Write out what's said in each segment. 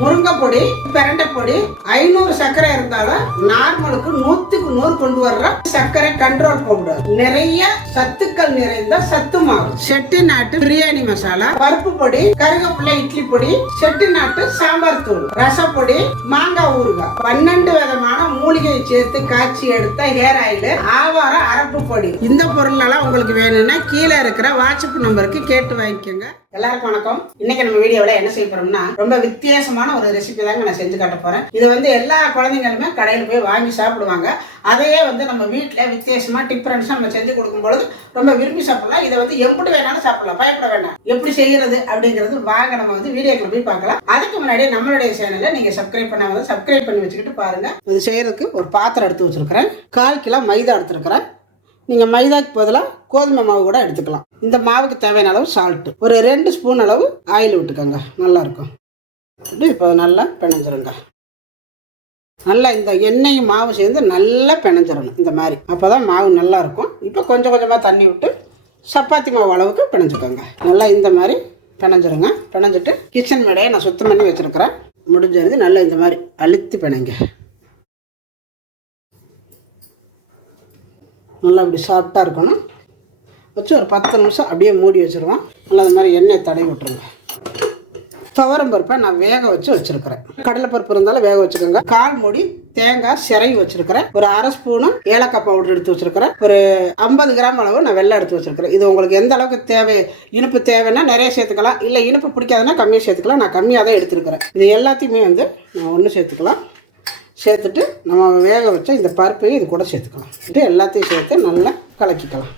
முருங்கை பொடி பிரண்டை பொடி ஐநூறு சர்க்கரை இருந்தாலும் நார்மலுக்கு நூத்துக்கு நூறு கொண்டு வர்ற சர்க்கரை கண்ட்ரோல் பவுடர் நிறைய சத்துக்கள் நிறைந்த சத்து மாவு. செட்டி நாட்டு பிரியாணி மசாலா பருப்பு பொடி கருகப்புள்ள இட்லி பொடி செட்டி நாட்டு சாம்பார் தூள் ரசப்பொடி மாங்காய் ஊறுகாய். பன்னெண்டு விதமான மூலிகையை சேர்த்து காய்ச்சி எடுத்த ஹேர் ஆயில் ஆவாரம் அரப்பு பொடி. இந்த பொருள் எல்லாம் உங்களுக்கு வேணும்னா கீழே இருக்கிற வாட்ஸ்அப் நம்பருக்கு கேட்டு வாங்கிக்கோங்க. எல்லாருக்கும் வணக்கம். இன்னைக்கு நம்ம வீடியோவில் என்ன செய்ய போறோம்னா ரொம்ப வித்தியாசமான ஒரு ரெசிபி தாங்க நான் செஞ்சு காட்ட போகிறேன் இது வந்து எல்லா குழந்தைங்களுமே கடையில் போய் வாங்கி சாப்பிடுவாங்க. அதையே வந்து நம்ம வீட்டில் வித்தியாசமாக டிஃப்ரெண்ட்ஸாக நம்ம செஞ்சு கொடுக்கும்பொழுது ரொம்ப விரும்பி சாப்பிடலாம். இதை வந்து எப்படி வேணாலும் சாப்பிடலாம். பயப்பட வேண்டாம். எப்படி செய்கிறது அப்படிங்கிறது வாங்க நம்ம வந்து வீடியோக்களை போய் பார்க்கலாம். அதுக்கு முன்னாடி நம்மளுடைய சேனலை நீங்கள் சப்ஸ்கிரைப் பண்ணாமல் சப்ஸ்கிரைப் பண்ணி வச்சுக்கிட்டு பாருங்கள் இது செய்கிறதுக்கு ஒரு பாத்திரம் எடுத்து வச்சிருக்கிறேன். கால் கிலோ மைதா எடுத்துருக்கிறேன். நீங்கள் மைதாக்கு பதிலாக கோதுமை மாவு கூட எடுத்துக்கலாம். இந்த மாவுக்கு தேவையான அளவு சால்ட்டு ஒரு ரெண்டு ஸ்பூன் அளவு ஆயில் விட்டுக்கோங்க. நல்லாயிருக்கும் விட்டு இப்போ நல்லா பிணைஞ்சிருங்க. நல்லா இந்த எண்ணெயும் மாவு சேர்ந்து நல்லா பிணைஞ்சிடணும் இந்த மாதிரி. அப்போ தான் மாவு நல்லா இருக்கும். இப்போ கொஞ்சம் கொஞ்சமாக தண்ணி விட்டு சப்பாத்தி மாவு அளவுக்கு பிணைஞ்சுக்கோங்க. நல்லா இந்த மாதிரி பிணைஞ்சிருங்க. பிணைஞ்சிட்டு கிச்சன் மேடையை நான் சுத்தம் பண்ணி வச்சுருக்கிறேன். முடிஞ்சிருது நல்லா இந்த மாதிரி அழுத்தி பிணைங்க. நல்லா இப்படி சாஃப்டாக இருக்கணும். வச்சு ஒரு பத்து நிமிஷம் அப்படியே மூடி வச்சுருவோம். நல்லா இந்த மாதிரி எண்ணெய் தடவி விட்டுருங்க. துவரம் பருப்பை நான் வேக வச்சு வச்சிருக்கிறேன். கடலைப்பருப்பு இருந்தாலும் வேக வச்சுக்கோங்க. கால் மூடி தேங்காய் சிரவி வச்சிருக்கிறேன். ஒரு அரை ஸ்பூனு ஏலக்காய் பவுடர் எடுத்து வச்சிருக்கிறேன். ஒரு ஐம்பது கிராம் அளவு நான் வெள்ளம் எடுத்து வச்சிருக்கிறேன். இது உங்களுக்கு எந்த அளவுக்கு தேவை இனிப்பு தேவைன்னா நிறைய சேர்த்துக்கலாம். இல்லை இனிப்பு பிடிக்காதுன்னா கம்மியாக சேர்த்துக்கலாம். நான் கம்மியாக தான் எடுத்துருக்கிறேன். இது எல்லாத்தையுமே வந்து நான் ஒன்று சேர்த்துக்கலாம். சேர்த்துட்டு நம்ம வேக வச்ச இந்த பருப்பையும் இது கூட சேர்த்துக்கலாம். இது எல்லாத்தையும் சேர்த்து நல்லா கலக்கிக்கலாம்.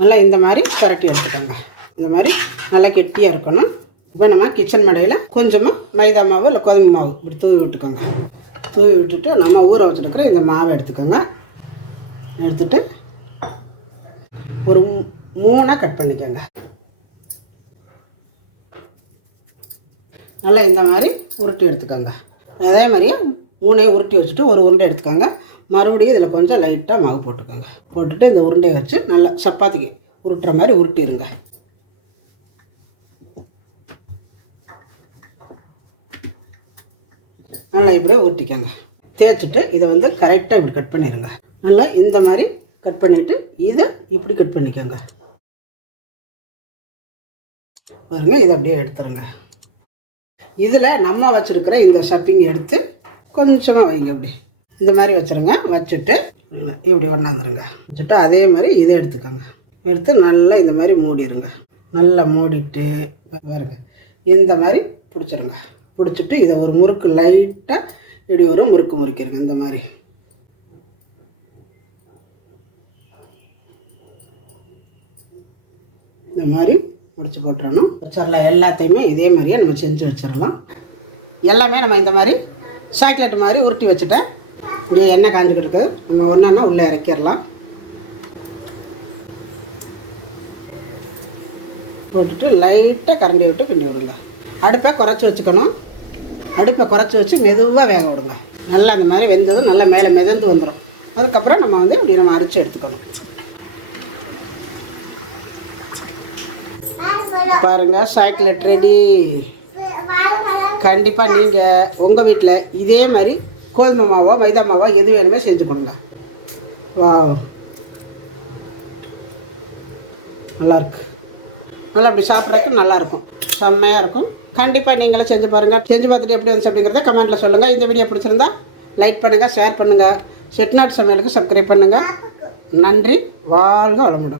நல்லா இந்த மாதிரி பரட்டி எடுத்துக்கோங்க. இந்த மாதிரி நல்லா கெட்டியாக இருக்கணும். இப்போ நம்ம கிச்சன் மடையில் கொஞ்சமாக மைதா மாவு இல்லை கோதுமை மாவு இப்படி தூவி விட்டுக்கோங்க. தூவி விட்டுட்டு நம்ம ஊற வச்சுருக்கிற இந்த மாவை எடுத்துக்கோங்க. எடுத்துட்டு ஒரு மூணாக கட் பண்ணிக்கோங்க. நல்லா இந்த மாதிரி உருட்டி எடுத்துக்கோங்க. அதே மாதிரியே மூணையும் உருட்டி வச்சுட்டு ஒரு உருண்டை எடுத்துக்கோங்க. மறுபடியும் இதில் கொஞ்சம் லைட்டாக மாவு போட்டுக்கோங்க. போட்டுட்டு இந்த உருண்டையை வச்சு நல்லா சப்பாத்திக்கு உருட்டுற மாதிரி உருட்டிடுங்க நல்லா இப்படியே ஊட்டிக்கோங்க. தேய்ச்சிட்டு இதை வந்து கரெக்டாக இப்படி கட் பண்ணிடுங்க நல்லா இந்த மாதிரி கட் பண்ணிவிட்டு இதை இப்படி கட் பண்ணிக்கோங்க. பாருங்க இதை அப்படியே எடுத்துருங்க. இதில் நம்ம வச்சுருக்கிற இந்த ஷப்பிங் எடுத்து கொஞ்சமாக வைங்க இப்படி. இந்த மாதிரி வச்சுருங்க வச்சுட்டு இப்படி ஒன்றாந்துருங்க வச்சுட்டு அதே மாதிரி இதை எடுத்துக்கோங்க. எடுத்து நல்லா இந்த மாதிரி மூடிடுங்க நல்லா மூடிட்டு பாருங்க இந்த மாதிரி பிடிச்சிருங்க. பிடிச்சிட்டு இதை ஒரு முறுக்கு லைட்டாக இப்படி ஒரு முறுக்கு முறுக்கிருங்க இந்த மாதிரி. இந்த மாதிரி முடிச்சு போட்டுறணும். வச்சிடலாம் எல்லாத்தையுமே இதே மாதிரியே நம்ம செஞ்சு வச்சிடலாம். எல்லாமே நம்ம இந்த மாதிரி சாக்லேட் மாதிரி உருட்டி வச்சுட்டேன். இங்கே எண்ணெய் காஞ்சிக்கிட்டு இருக்குது. நம்ம ஒன்றா உள்ளே இறக்கிடலாம். போட்டுட்டு லைட்டாக கரண்டி விட்டு கிண்டி விடுங்க அடுப்பை குறைச்சி வச்சுக்கணும். அடுப்பை குறைச்சி வச்சு மெதுவாக வேக விடுங்க. நல்லா அந்த மாதிரி வெந்ததும் நல்லா மேலே மிதந்து வந்துடும் அதுக்கப்புறம் நம்ம வந்து இப்படி நம்ம அரைச்சி எடுத்துக்கணும். பாருங்கள் சாக்லேட் ரெடி கண்டிப்பாக நீங்கள் உங்கள் வீட்டில் இதே மாதிரி கோதுமை மாவோ மைதா மாவோ எது வேணுமே செஞ்சு கொடுங்க. வா நல்லாயிருக்கு நல்லா அப்படி சாப்பிட்றதுக்கு நல்லாயிருக்கும் செம்மையாக இருக்கும். கண்டிப்பாக நீங்களும் செஞ்சு பாருங்கள் செஞ்சு பார்த்துட்டு எப்படி வந்துச்சு அப்படிங்கிறத கமெண்ட்டில் சொல்லுங்கள் இந்த வீடியோ பிடிச்சிருந்தா லைக் பண்ணுங்கள் ஷேர் பண்ணுங்கள் செட்நாட் சமையலுக்கு சப்ஸ்கிரைப் பண்ணுங்கள் நன்றி. வாழ்க வளமுடன்.